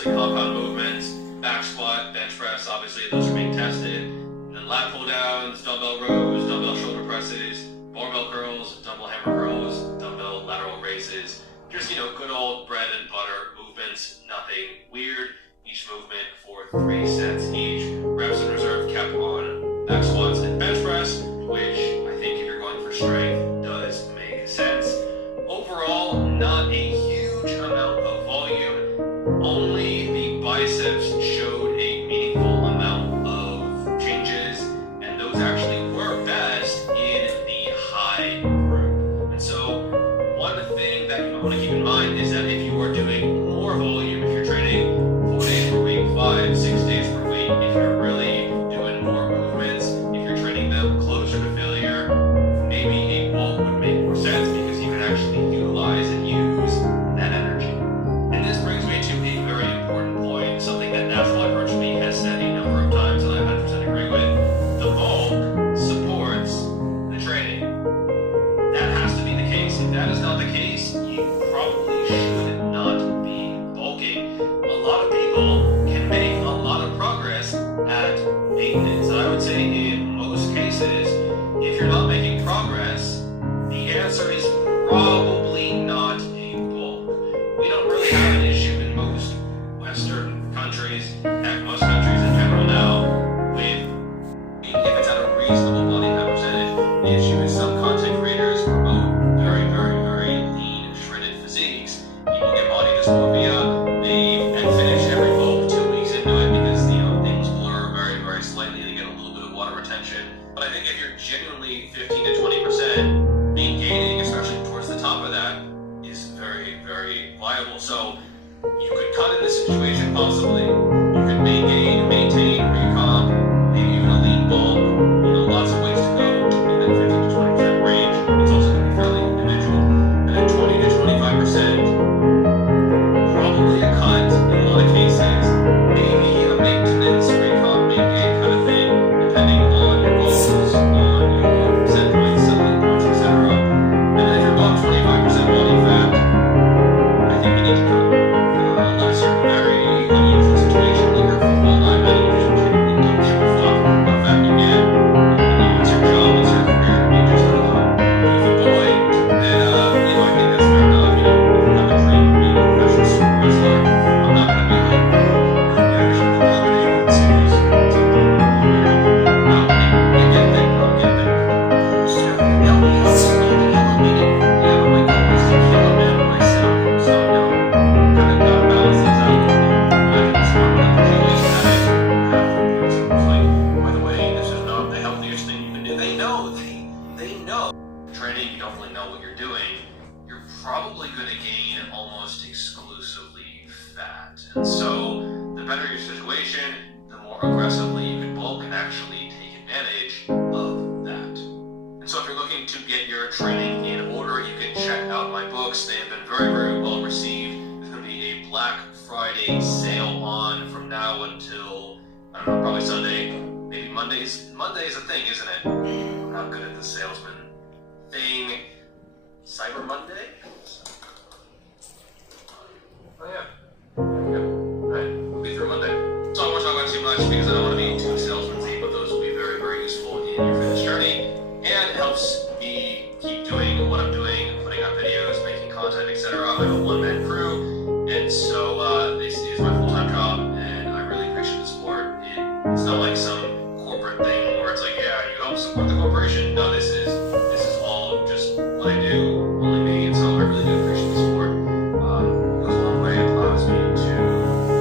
mostly compound movements, back squat, bench press, obviously those are being tested, and then lat pull downs, dumbbell rows, dumbbell shoulder presses, barbell curls, dumbbell hammer curls, dumbbell lateral raises, just, good old bread and butter movements, nothing weird. Each movement for 3 sets each. Reps in reserve kept on back squats and bench press, which I think if you're going for strength does make sense. Overall, not a huge amount of volume. Only the biceps showed a meaningful amount of changes, and those actually were best in the high group. And so one thing that you want to keep in mind is that if you are doing more volume, if you're training 4 days per week, 5, 6 days per week, if you're really doing more movements, if you're training them closer to failure, maybe a bulk would make more sense because you can actually utilize and use that energy. And this brings me to a very important point, something that Natural Hypertrophy has said a number of times, and I 100% agree with. The bulk supports the training. That has to be the case. If that is not the case, you probably should not be bulking. A lot of people can make a lot of progress at maintenance. And I would say in most cases, if you're not making progress, the answer is probably not a bulk. We don't really have an issue in most Western countries, heck, most countries in general now, with if it's at a reasonable body fat percentage. The issue is some content creators promote very, very, very lean, shredded physiques. People get body dysmorphia, and finish every bulk 2 weeks into it because, things blur very, very slightly. They get a little bit of water retention. But I think if you're genuinely 15 to 20%, gaining, especially towards the top of that, is very, very viable. So you could cut in this situation possibly. You could maintain, recomp, maybe even a lean bulk. Lots of ways to go in that 15 to 20% range. It's also going to be fairly individual. And then 20 to 25%, probably a cut in a lot of cases. Maybe a maintenance, recomp, maintain kind of thing, depending on your goals, on your set points, settling points, etc. And then if you're above 25% body fat, I think you need to cut. Unless you're in a very unusual situation, like you're a football lineman, you just typically don't give a fuck how fat you get. It's your job, it's your career, you just beef a boy. And, I think that's fair enough. If you have a dream of being a professional super wrestler, I'm not going to be like, you're actually dominating the series. No, you get thick, bro, get thick. So, elevated. Yeah, but my goal is to kill a man myself. So, kind of gotta balance those out. Imagine the smart enough situation that it's like, by the way, this is not the healthiest thing you can do. They know. They know. Training, you don't really know what you're doing. You're probably going to gain almost exclusively fat. And so, the better your situation, the more aggressively you can bulk and actually take advantage of that. And so if you're looking to get your training in order, you can check out my books. They have been very, very well received. There's going to be a Black Friday sale on from now until, I don't know, probably Sunday. Maybe Mondays. Monday is a thing, isn't it? I'm not good at the salesman thing. Cyber Monday? Oh yeah. There we go. Alright, we'll be through Monday. So I won't talk about too much because I don't want to be too salesman-y, but those will be very, very useful in your fitness journey. And it helps me keep doing what I'm doing, putting out videos, making content, etc. I have a one-man crew, and so this is my full-time job, and I really appreciate the support. It's not like some corporate thing where it's like, yeah, you help support the corporation. No, this is all just what I do, only me, and so I really do appreciate the support. It goes a long way. It allows me to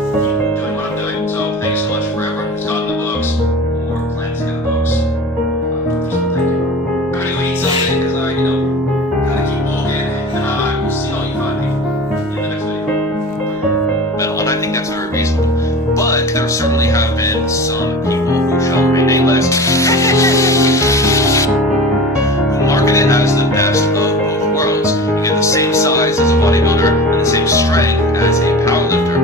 keep doing what I'm doing. So thank you so much for everyone who's gotten the books or plans to get the books. So thank you. I'm gonna go eat something because I, gotta keep walking, and I will see all you fine people in the next video. And I think that's very reasonable. But there certainly have been some people who shall remain nameless who market it as the best of both worlds. You get the same size as a bodybuilder and the same strength as a powerlifter.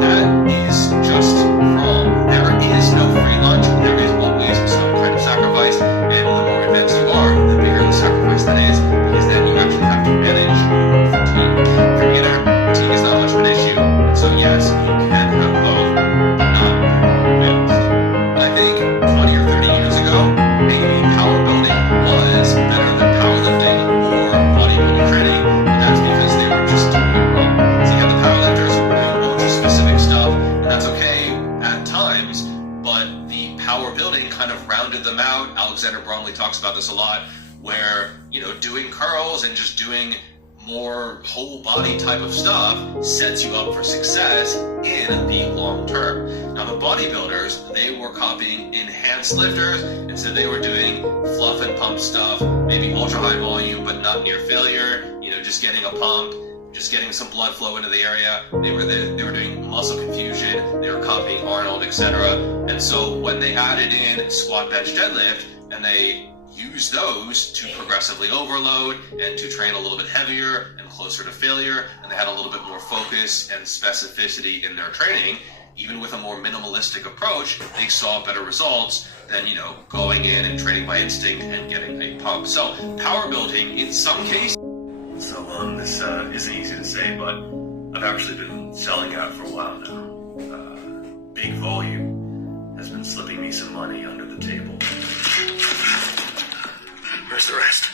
That is just wrong. There is no but the power building kind of rounded them out. Alexander Bromley talks about this a lot, where, doing curls and just doing more whole body type of stuff sets you up for success in the long term. Now, the bodybuilders, they were copying enhanced lifters, and so they were doing fluff and pump stuff, maybe ultra high volume, but not near failure, just getting a pump, just getting some blood flow into the area. They were doing muscle confusion, they were copying Arnold, etc. And so when they added in squat, bench, deadlift, and they use those to progressively overload and to train a little bit heavier and closer to failure, and they had a little bit more focus and specificity in their training, even with a more minimalistic approach, they saw better results than, going in and training by instinct and getting a pump. So power building in some cases. So this isn't easy to say, but I've actually been selling out for a while now. Big volume has been slipping me some money under the table. Where's the rest?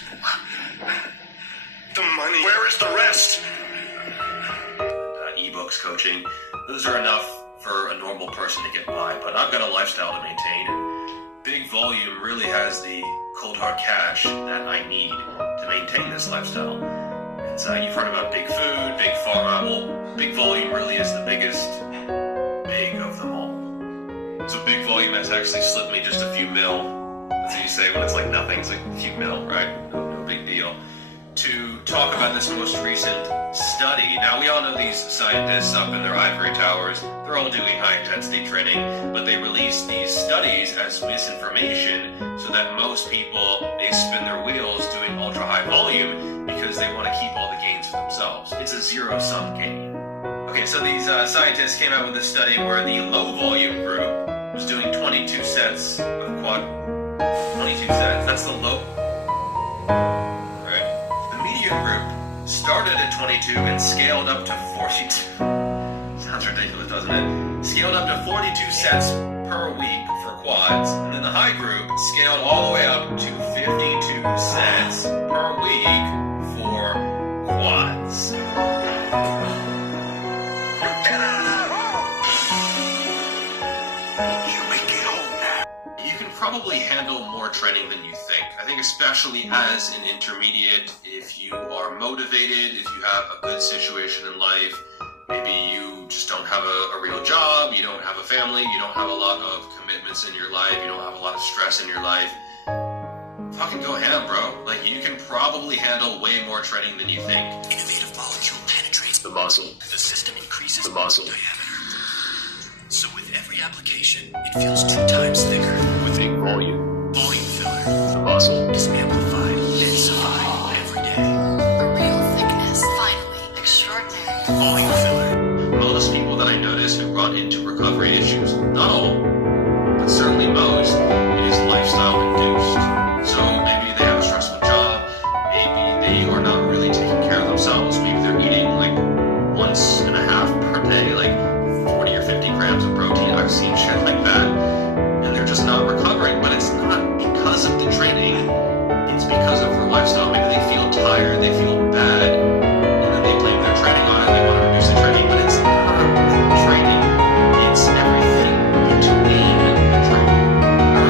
The money. Where is the rest? Ebooks, coaching, those are enough for a normal person to get by, but I've got a lifestyle to maintain, and big volume really has the cold hard cash that I need to maintain this lifestyle. And so you've heard about big food, big pharma. Well, big volume really is the biggest big of them all. So big volume has actually slipped me just a few mil. That's what you say when it's like nothing, it's like a few mil, right? No big deal. To talk about this most recent study. Now, we all know these scientists up in their ivory towers, they're all doing high-intensity training, but they release these studies as misinformation so that most people, they spin their wheels doing ultra-high volume because they want to keep all the gains for themselves. It's a zero-sum game. Okay, so these scientists came out with a study where the low-volume group was doing 22 sets of quad. 22 sets, that's the low. Group started at 22 and scaled up to 42. Sounds ridiculous, doesn't it? Scaled up to 42 sets per week for quads, and then the high group scaled all the way up to 52 sets per week for quads. Probably handle more training than you think. I think especially as an intermediate, if you are motivated, if you have a good situation in life, maybe you just don't have a real job, you don't have a family, you don't have a lot of commitments in your life, you don't have a lot of stress in your life, fucking go ham, bro. Like, you can probably handle way more training than you think. Innovative molecule penetrates the muscle. The system increases the muscle diameter. So with every application, it feels 2 times thicker. With a volume filler, the muscle is amplified, densified every day. A real thickness, finally. Extraordinary. Volume filler. Most people that I notice who run into recovery issues, not all, but certainly most, it is lifestyle induced. So maybe they have a stressful job, maybe they are not really taking care of themselves, maybe they're eating like once and a half per day, like 40 or 50 grams of protein. I've seen shit like that, and they're just not recovering. But it's not because of the training, it's because of their lifestyle. Maybe they feel tired, they feel bad, and then they blame their training on it, they want to reduce the training, but it's not training, it's everything between the training. I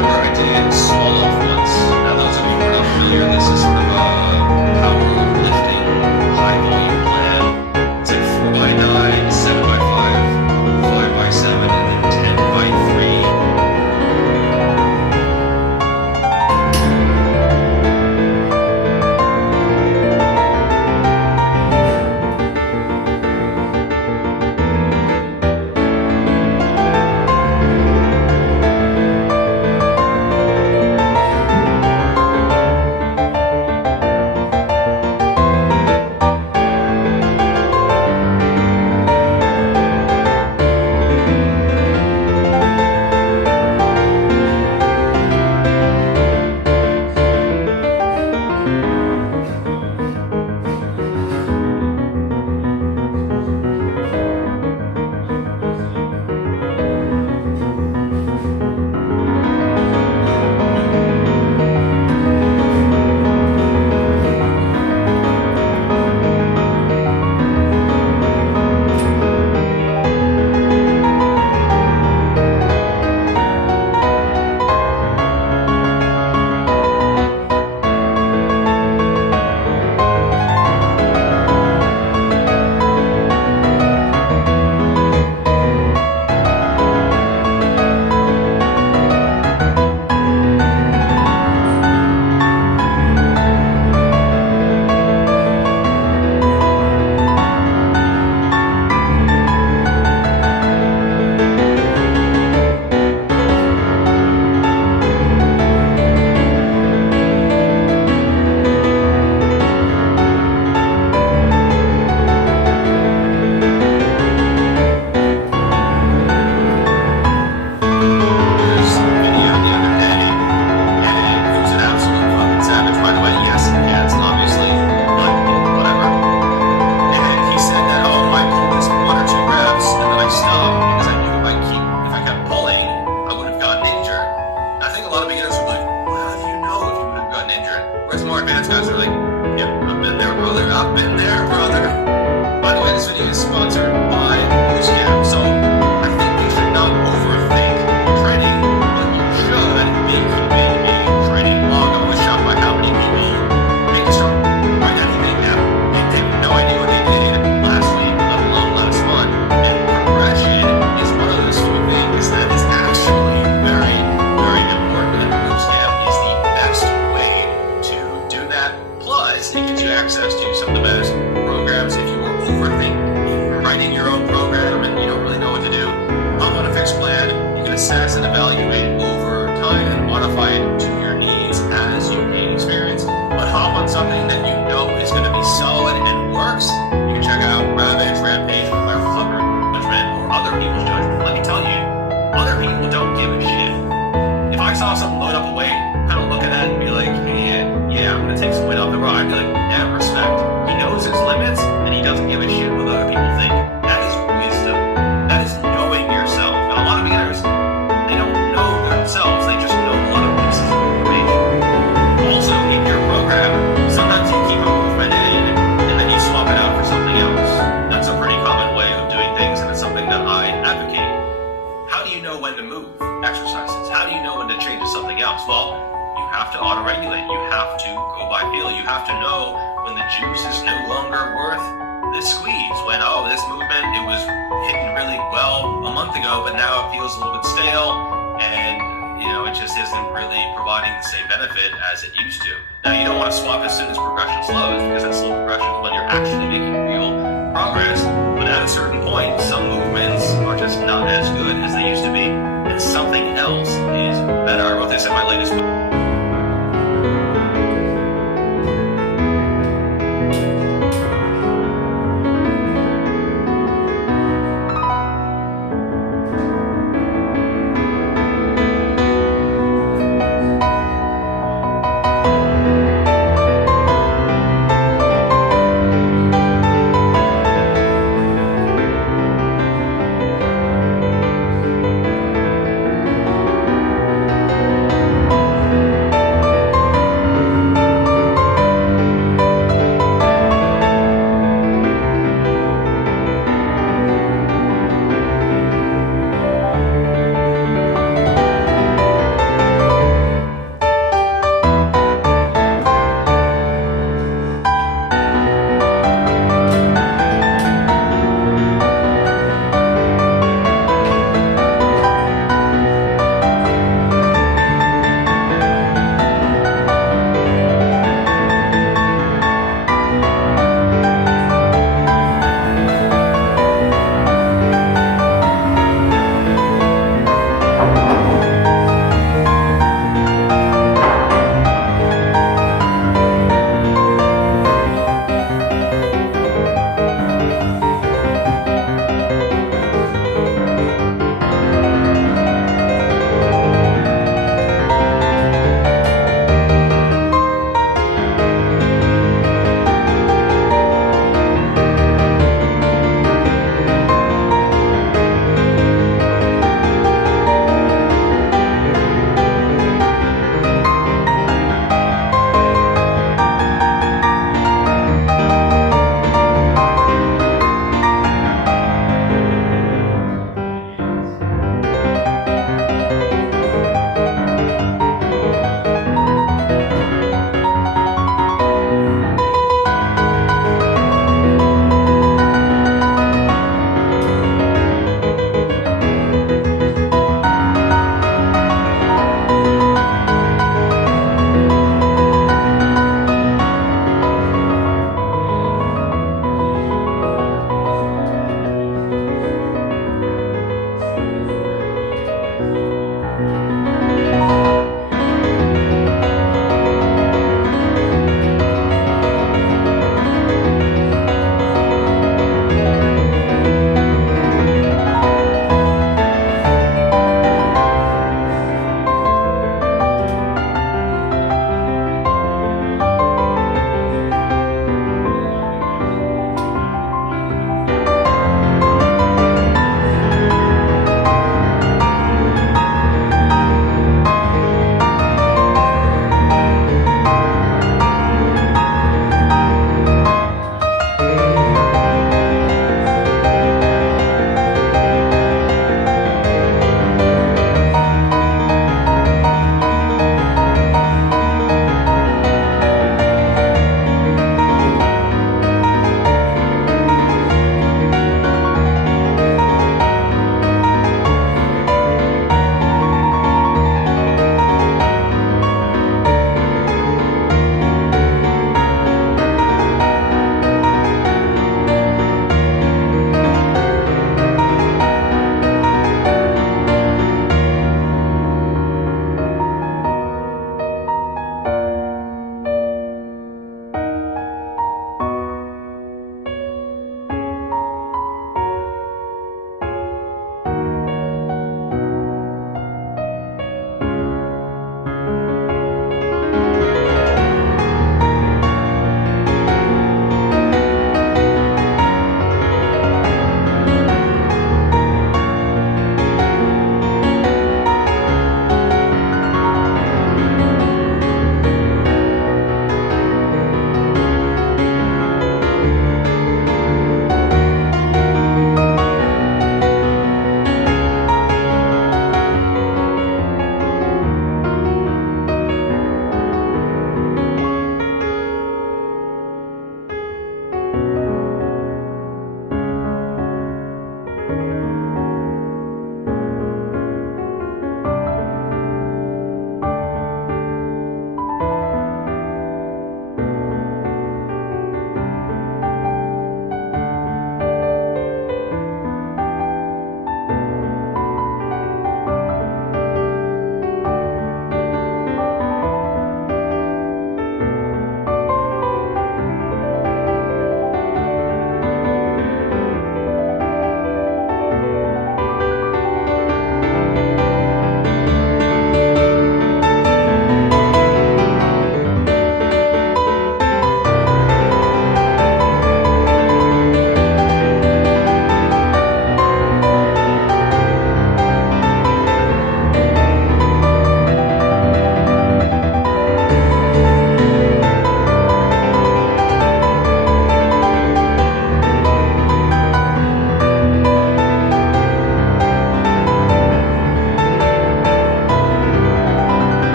evaluate over time and modify it to your needs as you gain experience. But hop on something that you know is going to be solid and works. You can check out Ravage, Rampage, Fire Flubber, Judgment, or other people's judgment. Let me tell you, other people don't give a shit. If I saw something load up a weight, kind of look at that and be like, hey, yeah, I'm going to take some weight off the road, I'd be like, yeah, respect. He knows his limits, and he doesn't give a shit what other people think. That is wisdom. That is knowing yourself. And a lot of beginners, they don't know themselves. They just know a lot of pieces of information. Also, in your program, sometimes you keep a movement in, and then you swap it out for something else. That's a pretty common way of doing things, and it's something that I advocate. How do you know when to move exercises? How do you know when to change to something else? Well, you have to auto-regulate. You have to go by feel. You have to know when the juice is no longer worth the squeeze. When, oh, this movement, it was hitting really well a month ago, but now it feels a little bit stale, and, you know, it just isn't really providing the same benefit as it used to. Now, you don't want to swap as soon as progression slows, because that slow progression is when you're actually making real progress. But at a certain point, some movements are just not as good as they used to be, and something else